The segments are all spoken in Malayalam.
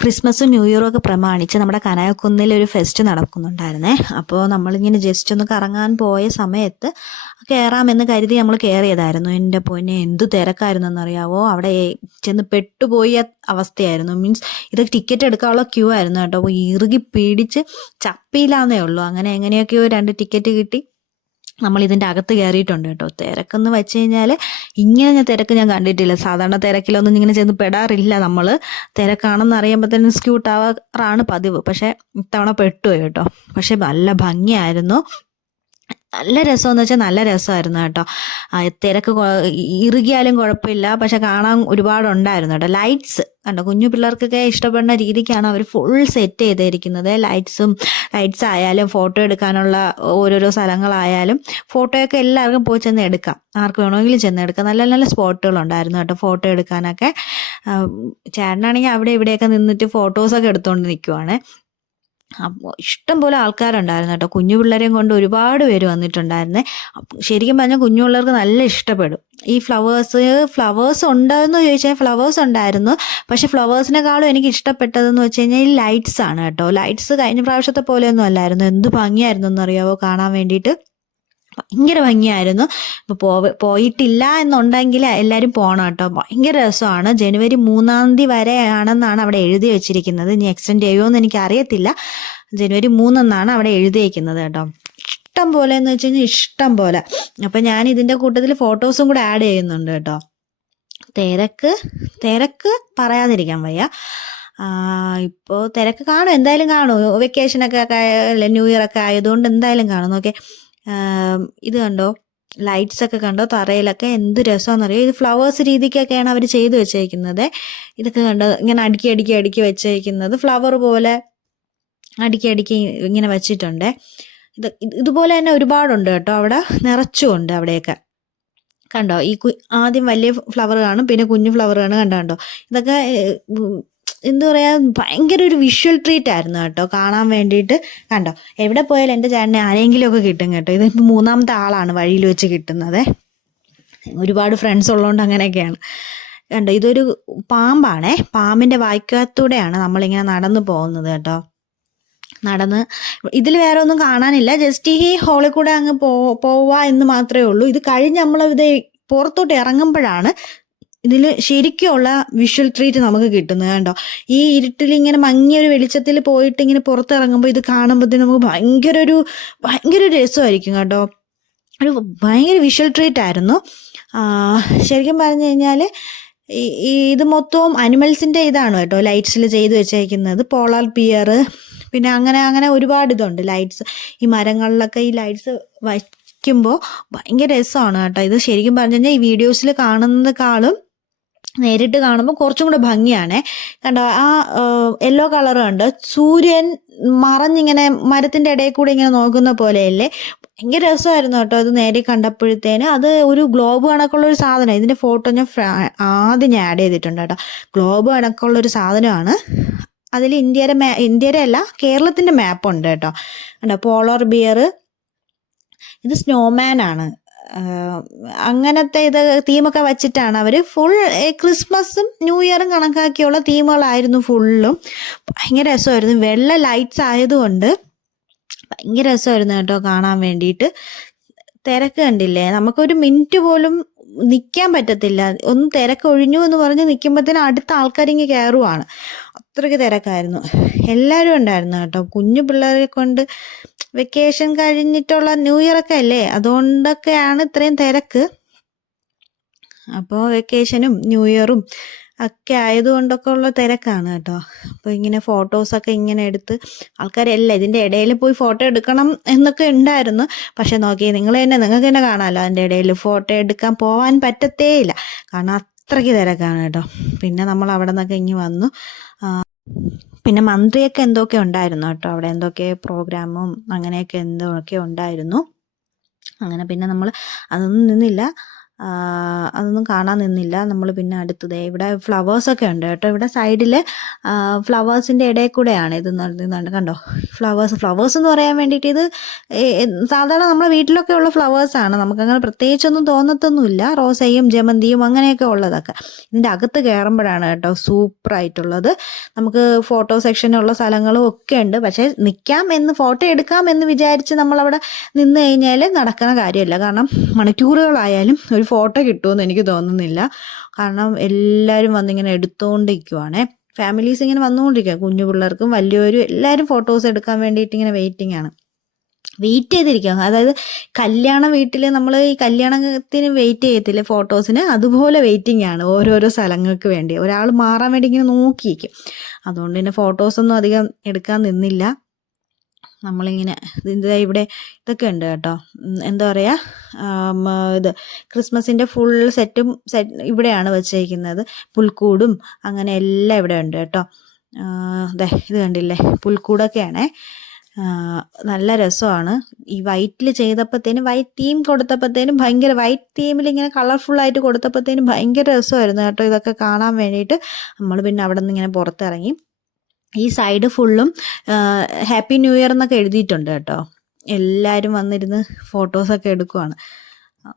ക്രിസ്മസും ന്യൂ ഇയറും ഒക്കെ പ്രമാണിച്ച് നമ്മുടെ കനകക്കുന്നിൽ ഒരു ഫെസ്റ്റ് നടക്കുന്നുണ്ടായിരുന്നേ. അപ്പോൾ നമ്മളിങ്ങനെ ജസ്റ്റ് ഒന്ന് കറങ്ങാൻ പോയ സമയത്ത് കയറാമെന്ന് കരുതി നമ്മൾ കയറിയതായിരുന്നു. എൻ്റെ പൊന്നെ എന്ത് തിരക്കായിരുന്നു എന്നറിയാവോ. അവിടെ ചെന്ന് പെട്ടുപോയ അവസ്ഥയായിരുന്നു. മീൻസ് ഇത് ടിക്കറ്റ് എടുക്കാനുള്ള ക്യൂ ആയിരുന്നു കേട്ടോ. അപ്പോൾ ഇറുകി പിടിച്ച് ചപ്പിയില്ലാന്നേ ഉള്ളൂ. അങ്ങനെ എങ്ങനെയൊക്കെയോ 2 ടിക്കറ്റ് കിട്ടി നമ്മൾ ഇതിൻ്റെ അകത്ത് കയറിയിട്ടുണ്ട് കേട്ടോ. തിരക്കെന്ന് വെച്ച് കഴിഞ്ഞാൽ ഇങ്ങനെ തിരക്ക് ഞാൻ കണ്ടിട്ടില്ല. സാധാരണ തിരക്കിലൊന്നും ഇങ്ങനെ ചെന്ന് പെടാറില്ല നമ്മൾ. തിരക്കാണെന്ന് അറിയുമ്പോൾ തന്നെ സ്ക്യൂ ടവറാണ് പതിവ്. പക്ഷേ ഇത്തവണ പെട്ടുപോയി കേട്ടോ. പക്ഷെ നല്ല ഭംഗിയായിരുന്നു. നല്ല രസമെന്ന് വെച്ചാൽ നല്ല രസമായിരുന്നു കേട്ടോ. തിരക്ക് ഇറുകിയാലും കുഴപ്പമില്ല, പക്ഷെ കാണാൻ ഒരുപാടുണ്ടായിരുന്നു കേട്ടോ. ലൈറ്റ്സ് കണ്ടോ, കുഞ്ഞു പിള്ളേർക്കൊക്കെ ഇഷ്ടപ്പെടുന്ന രീതിക്കാണ് അവർ ഫുൾ സെറ്റ് ചെയ്തിരിക്കുന്നത്. ലൈറ്റ്സ് ആയാലും ഫോട്ടോ എടുക്കാനുള്ള ഓരോരോ സ്ഥലങ്ങളായാലും ഫോട്ടോയൊക്കെ എല്ലാവർക്കും പോയി ചെന്ന് എടുക്കാം. ആർക്ക് വേണമെങ്കിലും ചെന്ന് എടുക്കാം. നല്ല നല്ല സ്പോട്ടുകൾ ഉണ്ടായിരുന്നു കേട്ടോ ഫോട്ടോ എടുക്കാനൊക്കെ. ചേട്ടനാണെങ്കിൽ അവിടെ ഇവിടെയൊക്കെ നിന്നിട്ട് ഫോട്ടോസൊക്കെ എടുത്തുകൊണ്ട് നിൽക്കുവാണ്. അപ്പോൾ ഇഷ്ടം പോലെ ആൾക്കാരുണ്ടായിരുന്നു കേട്ടോ. കുഞ്ഞു പിള്ളേരെയും കൊണ്ട് ഒരുപാട് പേര് വന്നിട്ടുണ്ടായിരുന്നേ. ശരിക്കും പറഞ്ഞാൽ കുഞ്ഞു പിള്ളേർക്ക് നല്ല ഇഷ്ടപ്പെടും. ഈ ഫ്ലവേഴ്സ് ഉണ്ടോയെന്ന് ചോദിച്ചാൽ ഫ്ലവേഴ്സ് ഉണ്ടായിരുന്നു. പക്ഷെ ഫ്ലവേഴ്സിനെക്കാളും എനിക്ക് ഇഷ്ടപ്പെട്ടതെന്ന് വെച്ച് കഴിഞ്ഞാൽ ഈ ലൈറ്റ്സ് ആണ് കേട്ടോ. ലൈറ്റ്സ് കഴിഞ്ഞ പ്രാവശ്യത്തെ പോലെയൊന്നും അല്ലായിരുന്നു. എന്ത് ഭംഗിയായിരുന്നു എന്നറിയാവോ കാണാൻ വേണ്ടിയിട്ട്. ഭയങ്കര ഭംഗിയായിരുന്നു. ഇപ്പോൾ പോയിട്ടില്ല എന്നുണ്ടെങ്കിൽ എല്ലാവരും പോകണം കേട്ടോ. ഭയങ്കര രസമാണ്. ജനുവരി 3 വരെയാണെന്നാണ് അവിടെ എഴുതി വെച്ചിരിക്കുന്നത്. ഇനി എക്സ്റ്റെൻഡ് ചെയ്യുമോ എന്ന് എനിക്ക് അറിയത്തില്ല. ജനുവരി 3 എന്നാണ് അവിടെ എഴുതിയിരിക്കുന്നത് കേട്ടോ. ഇഷ്ടം പോലെ എന്ന് വെച്ച് കഴിഞ്ഞാൽ ഇഷ്ടം പോലെ. അപ്പം ഞാൻ ഇതിൻ്റെ കൂട്ടത്തിൽ ഫോട്ടോസും കൂടെ ആഡ് ചെയ്യുന്നുണ്ട് കേട്ടോ. തിരക്ക് പറയാതിരിക്കാൻ വയ്യ. ഇപ്പോൾ തിരക്ക് കാണും, എന്തായാലും കാണും. വെക്കേഷനൊക്കെ അല്ലേ, ന്യൂ ഇയർ ഒക്കെ ആയതുകൊണ്ട് എന്തായാലും കാണും. ഓക്കെ, ഇത് കണ്ടോ, ലൈറ്റ്സ് ഒക്കെ കണ്ടോ തറയിലൊക്കെ. എന്ത് രസമാണെന്നറിയോ. ഇത് ഫ്ലവേഴ്സ് രീതിക്കൊക്കെയാണ് അവർ ചെയ്തു വെച്ചേക്കുന്നത്. ഇതൊക്കെ കണ്ടോ, ഇങ്ങനെ അടുക്കി വെച്ചേക്കുന്നത് ഫ്ലവർ പോലെ അടുക്കി ഇങ്ങനെ വെച്ചിട്ടുണ്ട്. ഇതുപോലെ തന്നെ ഒരുപാടുണ്ട് കേട്ടോ. അവിടെ നിറച്ചുമുണ്ട് അവിടെയൊക്കെ. കണ്ടോ, ഈ ആദ്യം വലിയ ഫ്ലവർ കാണും, പിന്നെ കുഞ്ഞു ഫ്ലവർ കാണും. കണ്ടോ, ഇതൊക്കെ എന്താ പറയുക, ഭയങ്കര ഒരു വിഷ്വൽ ട്രീറ്റ് ആയിരുന്നു കേട്ടോ കാണാൻ വേണ്ടിയിട്ട്. കണ്ടോ, എവിടെ പോയാലും എൻ്റെ ചേട്ടനെ ആരെങ്കിലുമൊക്കെ കിട്ടും കേട്ടോ. ഇതിപ്പോൾ 3ാമത്തെ ആളാണ് വഴിയിൽ വെച്ച് കിട്ടുന്നത്. ഒരുപാട് ഫ്രണ്ട്സ് ഉള്ളതുകൊണ്ട് അങ്ങനെയൊക്കെയാണ്. കണ്ടോ, ഇതൊരു പാമ്പാണേ. പാമ്പിൻ്റെ വായ്ക്കകത്തൂടെയാണ് നമ്മളിങ്ങനെ നടന്നു പോകുന്നത് കേട്ടോ. ഇതിൽ വേറെ ഒന്നും കാണാനില്ല. ജസ്റ്റ് ഈ ഹോളിൽ കൂടെ അങ്ങ് പോവുക എന്ന് മാത്രമേ ഉള്ളൂ. ഇത് കഴിഞ്ഞ് നമ്മളിത് പുറത്തോട്ട് ഇറങ്ങുമ്പോഴാണ് ഇതിൽ ശരിക്കുമുള്ള വിഷ്വൽ ട്രീറ്റ് നമുക്ക് കിട്ടുന്നത്. കണ്ടോ, ഈ ഇരുട്ടിൽ ഇങ്ങനെ മങ്ങിയൊരു വെളിച്ചത്തിൽ പോയിട്ട് ഇങ്ങനെ പുറത്തിറങ്ങുമ്പോൾ ഇത് കാണുമ്പോഴത്തേന് നമുക്ക് ഭയങ്കര രസമായിരിക്കും കേട്ടോ. ഒരു ഭയങ്കര വിഷ്വൽ ട്രീറ്റ് ആയിരുന്നു. ശരിക്കും പറഞ്ഞു കഴിഞ്ഞാൽ ഇത് മൊത്തവും അനിമൽസിൻ്റെ ഇതാണ് കേട്ടോ ലൈറ്റ്സിൽ ചെയ്ത് വെച്ചേക്കുന്നത്. പോളാർ ബിയർ, പിന്നെ അങ്ങനെ ഒരുപാട് ഇതുണ്ട് ലൈറ്റ്സ്. ഈ മരങ്ങളിലൊക്കെ ഈ ലൈറ്റ്സ് വയ്ക്കുമ്പോൾ ഭയങ്കര രസമാണ് കേട്ടോ. ഇത് ശരിക്കും പറഞ്ഞു കഴിഞ്ഞാൽ ഈ വീഡിയോസിൽ കാണുന്നതിനേക്കാളും നേരിട്ട് കാണുമ്പോൾ കുറച്ചും കൂടെ ഭംഗിയാണേ. കണ്ടോ, ആ യെല്ലോ കളർ കണ്ടോ, സൂര്യൻ മറഞ്ഞിങ്ങനെ മരത്തിൻ്റെ ഇടയിൽ കൂടെ ഇങ്ങനെ നോക്കുന്ന പോലെയല്ലേ. ഭയങ്കര രസമായിരുന്നു കേട്ടോ അത് നേരെ കണ്ടപ്പോഴത്തേന്. അത് ഒരു ഗ്ലോബ് കണക്കുള്ള ഒരു സാധനം. ഇതിൻ്റെ ഫോട്ടോ ഞാൻ ആദ്യം ആഡ് ചെയ്തിട്ടുണ്ട് കേട്ടോ. ഗ്ലോബ് കണക്കുള്ളൊരു സാധനമാണ്. അതിൽ ഇന്ത്യയുടെ അല്ല, കേരളത്തിൻ്റെ മാപ്പ് ഉണ്ട് കേട്ടോ. കണ്ടോ, പോളാർ ബിയർ. ഇത് സ്നോമാൻ ആണ്. അങ്ങനത്തെ ഇത് തീമൊക്കെ വച്ചിട്ടാണ് അവർ ഫുൾ ക്രിസ്മസും ന്യൂ ഇയറും കണക്കാക്കിയുള്ള തീമുകളായിരുന്നു ഫുള്ളും. ഭയങ്കര രസമായിരുന്നു. വെള്ള ലൈറ്റ്സ് ആയതുകൊണ്ട് ഭയങ്കര രസമായിരുന്നു കേട്ടോ കാണാൻ വേണ്ടിയിട്ട്. തിരക്ക് കണ്ടില്ലേ, നമുക്കൊരു മിനിറ്റ് പോലും നിൽക്കാൻ പറ്റത്തില്ല. ഒന്ന് തിരക്ക് ഒഴിഞ്ഞു എന്ന് പറഞ്ഞ് നിൽക്കുമ്പോഴത്തേനും അടുത്ത ആൾക്കാരിങ്ങ് കയറുവാണ്. അത്രയ്ക്ക് തിരക്കായിരുന്നു. എല്ലാവരും ഉണ്ടായിരുന്നു കേട്ടോ. കുഞ്ഞു പിള്ളേരെ കൊണ്ട് വെക്കേഷൻ കഴിഞ്ഞിട്ടുള്ള ന്യൂ ഇയർ ഒക്കെ അല്ലേ, അതുകൊണ്ടൊക്കെയാണ് ഇത്രയും തിരക്ക്. അപ്പോൾ വെക്കേഷനും ന്യൂ ഇയറും ഒക്കെ ആയതുകൊണ്ടൊക്കെ ഉള്ള തിരക്കാണ് കേട്ടോ. അപ്പോൾ ഇങ്ങനെ ഫോട്ടോസൊക്കെ ഇങ്ങനെ എടുത്ത് ആൾക്കാരെല്ലാം ഇതിൻ്റെ ഇടയിൽ പോയി ഫോട്ടോ എടുക്കണം എന്നൊക്കെ ഉണ്ടായിരുന്നു. പക്ഷെ നോക്കി നിങ്ങൾക്ക് തന്നെ കാണാമല്ലോ, അതിൻ്റെ ഇടയിൽ ഫോട്ടോ എടുക്കാൻ പോകാൻ പറ്റത്തേ ഇല്ല. കാരണം അത്രയ്ക്ക് തിരക്കാണ് കേട്ടോ. പിന്നെ നമ്മൾ അവിടെ നിന്നൊക്കെ ഇങ്ങ് വന്നു. പിന്നെ മന്ത്രിയൊക്കെ എന്തൊക്കെ ഉണ്ടായിരുന്നു കേട്ടോ. അവിടെ എന്തൊക്കെ പ്രോഗ്രാമും അങ്ങനെയൊക്കെ എന്തൊക്കെ ഉണ്ടായിരുന്നു. അങ്ങനെ പിന്നെ നമ്മൾ അതൊന്നും നിന്നില്ല. അതൊന്നും കാണാൻ നിന്നില്ല നമ്മൾ. പിന്നെ അടുത്തത് ഇവിടെ ഫ്ലവേഴ്സൊക്കെ ഉണ്ട് കേട്ടോ. ഇവിടെ സൈഡിൽ ഫ്ലവേഴ്സിൻ്റെ ഇടയിൽ കൂടെയാണ് ഇത് നടന്നുണ്ട് കണ്ടോ. ഫ്ലവേഴ്സ് എന്ന് പറയാൻ വേണ്ടിയിട്ട് ഇത് സാധാരണ നമ്മുടെ വീട്ടിലൊക്കെ ഉള്ള ഫ്ലവേഴ്സാണ്. നമുക്കങ്ങനെ പ്രത്യേകിച്ചൊന്നും തോന്നത്തൊന്നുമില്ല. റോസയും ജമന്തിയും അങ്ങനെയൊക്കെ ഉള്ളതൊക്കെ. ഇതിൻ്റെ അകത്ത് കയറുമ്പോഴാണ് കേട്ടോ സൂപ്പറായിട്ടുള്ളത്. നമുക്ക് ഫോട്ടോ സെക്ഷനുള്ള സ്ഥലങ്ങളും ഒക്കെ ഉണ്ട്. പക്ഷേ ഫോട്ടോ എടുക്കാം എന്ന് വിചാരിച്ച് നമ്മളവിടെ നിന്ന് കഴിഞ്ഞാൽ നടക്കുന്ന കാര്യമല്ല. കാരണം മണിക്കൂറുകളായാലും ഒരു ഫോട്ടോ കിട്ടുമെന്ന് എനിക്ക് തോന്നുന്നില്ല. കാരണം എല്ലാവരും വന്നിങ്ങനെ എടുത്തുകൊണ്ടിരിക്കുവാണേ. ഫാമിലീസ് ഇങ്ങനെ വന്നുകൊണ്ടിരിക്കുക, കുഞ്ഞു പിള്ളേർക്കും വലിയവരും എല്ലാവരും ഫോട്ടോസ് എടുക്കാൻ വേണ്ടിയിട്ട് ഇങ്ങനെ വെയിറ്റ് ചെയ്തിരിക്കുക. അതായത് കല്യാണ വീട്ടിൽ നമ്മൾ ഈ കല്യാണത്തിന് വെയിറ്റ് ചെയ്യത്തില്ലേ ഫോട്ടോസിന്, അതുപോലെ വെയിറ്റിംഗ് ആണ് ഓരോരോ സ്ഥലങ്ങൾക്ക് വേണ്ടി. ഒരാൾ മാറാൻ വേണ്ടി ഇങ്ങനെ നോക്കിയിരിക്കും. അതുകൊണ്ട് തന്നെ ഫോട്ടോസൊന്നും അധികം എടുക്കാൻ നിന്നില്ല. നമ്മളിങ്ങനെ ഇവിടെ ഇതൊക്കെ ഉണ്ട് കേട്ടോ. എന്താ പറയുക, ഇത് ക്രിസ്മസിൻ്റെ ഫുൾ സെറ്റും ഇവിടെയാണ് വെച്ചേക്കുന്നത്. പുൽക്കൂടും അങ്ങനെ എല്ലാം ഇവിടെ ഉണ്ട് കേട്ടോ. ഇത് കണ്ടില്ലേ, പുൽക്കൂടൊക്കെയാണേ. നല്ല രസമാണ്. ഈ വൈറ്റിൽ ചെയ്തപ്പോഴത്തേനും, വൈറ്റ് തീം കൊടുത്തപ്പോഴത്തേനും ഭയങ്കര, വൈറ്റ് തീമിൽ ഇങ്ങനെ കളർഫുള്ളായിട്ട് കൊടുത്തപ്പോഴത്തേനും ഭയങ്കര രസമായിരുന്നു കേട്ടോ ഇതൊക്കെ കാണാൻ വേണ്ടിയിട്ട്. നമ്മൾ പിന്നെ അവിടെ നിന്ന് ഇങ്ങനെ പുറത്തിറങ്ങി. ഈ സൈഡ് ഫുള്ളും ഹാപ്പി ന്യൂ ഇയർ എന്നൊക്കെ എഴുതിയിട്ടുണ്ട് കേട്ടോ. എല്ലാവരും വന്നിരുന്ന് ഫോട്ടോസൊക്കെ എടുക്കുവാണ്.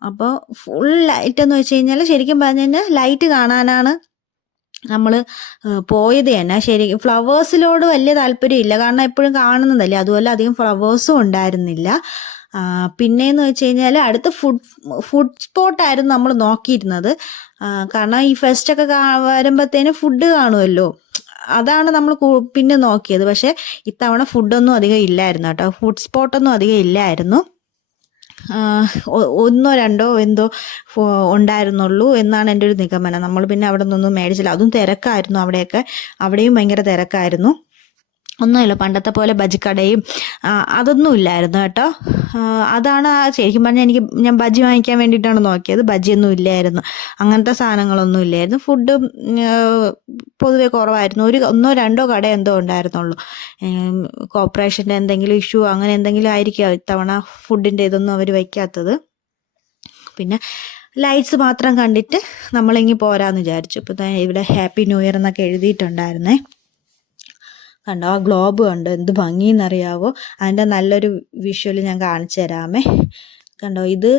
അപ്പോൾ ഫുൾ ലൈറ്റ് എന്ന് വെച്ച് കഴിഞ്ഞാൽ ശരിക്കും പറഞ്ഞു കഴിഞ്ഞാൽ ലൈറ്റ് കാണാനാണ് നമ്മൾ പോയത് തന്നെ. ഫ്ലവേഴ്സിലോട് വലിയ താല്പര്യമില്ല, കാരണം എപ്പോഴും കാണുന്നതല്ലേ. അതുപോലെ അധികം ഫ്ലവേഴ്സും ഉണ്ടായിരുന്നില്ല. പിന്നെയെന്ന് വെച്ച് കഴിഞ്ഞാൽ അടുത്ത ഫുഡ് സ്പോട്ടായിരുന്നു നമ്മൾ നോക്കിയിരുന്നത്. കാരണം ഈ ഫെസ്റ്റൊക്കെ വരുമ്പോഴത്തേനും ഫുഡ് കാണുമല്ലോ, അതാണ് നമ്മൾ പിന്നെ നോക്കിയത്. പക്ഷേ ഇത്തവണ ഫുഡൊന്നും അധികം ഇല്ലായിരുന്നു കേട്ടോ. ഫുഡ് സ്പോട്ടൊന്നും അധികം ഇല്ലായിരുന്നു. ഒന്നോ രണ്ടോ എന്തോ ഉണ്ടായിരുന്നുള്ളൂ എന്നാണ് എൻ്റെ ഒരു നിഗമനം. നമ്മൾ പിന്നെ അവിടെ നിന്നൊന്നും മേടിച്ചില്ല. അതും തിരക്കായിരുന്നു അവിടെയും ഭയങ്കര തിരക്കായിരുന്നു. ഒന്നുമില്ല, പണ്ടത്തെ പോലെ ബജിക്കടയും അതൊന്നും ഇല്ലായിരുന്നു കേട്ടോ. അതാണ് ശരിക്കും പറഞ്ഞാൽ ഞാൻ ബജി വാങ്ങിക്കാൻ വേണ്ടിയിട്ടാണ് നോക്കിയത്. ബജിയൊന്നും ഇല്ലായിരുന്നു, അങ്ങനത്തെ സാധനങ്ങളൊന്നും ഇല്ലായിരുന്നു. ഫുഡ് പൊതുവെ കുറവായിരുന്നു. ഒന്നോ രണ്ടോ കട എന്തോ ഉണ്ടായിരുന്നുള്ളൂ. കോർപ്പറേഷൻ്റെ എന്തെങ്കിലും ഇഷ്യൂ അങ്ങനെ എന്തെങ്കിലും ആയിരിക്കും ഇത്തവണ ഫുഡിൻ്റെ ഇതൊന്നും അവർ വയ്ക്കാത്തത്. പിന്നെ ലൈറ്റ്സ് മാത്രം കണ്ടിട്ട് നമ്മളിങ്ങി പോരാന്ന് വിചാരിച്ചു. ഇപ്പോൾ ഇവിടെ ഹാപ്പി ന്യൂ ഇയർ എന്നൊക്കെ എഴുതിയിട്ടുണ്ടായിരുന്നേ. കണ്ടോ, ആ ഗ്ലോബ് കണ്ടോ എന്ത് ഭംഗിയെന്നറിയാവോ. അതിൻ്റെ നല്ലൊരു വിഷ്വൽ ഞാൻ കാണിച്ചു തരാമേ. കണ്ടോ, ഇത്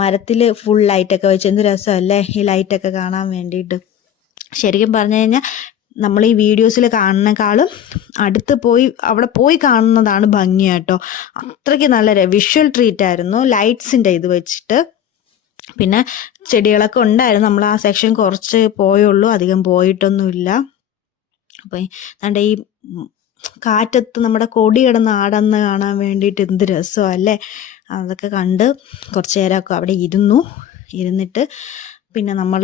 മരത്തിൽ ഫുൾ ലൈറ്റൊക്കെ വെച്ച് എന്ത് രസമല്ലേ ഈ ലൈറ്റൊക്കെ കാണാൻ വേണ്ടിയിട്ട്. ശരിക്കും പറഞ്ഞു കഴിഞ്ഞാൽ നമ്മൾ ഈ വീഡിയോസിൽ കാണുന്നേക്കാളും അടുത്ത് അവിടെ പോയി കാണുന്നതാണ് ഭംഗി കേട്ടോ. അത്രയ്ക്ക് നല്ല വിഷ്വൽ ട്രീറ്റ് ആയിരുന്നു ലൈറ്റ്സിൻ്റെ ഇത് വെച്ചിട്ട്. പിന്നെ ചെടികളൊക്കെ ഉണ്ടായിരുന്നു. നമ്മൾ ആ സെക്ഷൻ കുറച്ച് പോയുള്ളൂ, അധികം പോയിട്ടൊന്നുമില്ല. അപ്പം നമ്മുടെ ഈ കാറ്റത്ത് നമ്മുടെ കൊടി കിടന്ന് ആടുന്ന കാണാൻ വേണ്ടിയിട്ട് എന്ത് രസമല്ലേ. അതൊക്കെ കണ്ട് കുറച്ച് നേരമൊക്കെ അവിടെ ഇരുന്നിട്ട് പിന്നെ നമ്മൾ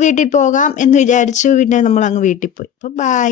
വീട്ടിൽ പോകാം എന്ന് വിചാരിച്ചു. പിന്നെ നമ്മൾ അങ്ങ് വീട്ടിൽ പോയി. അപ്പോൾ ബൈ.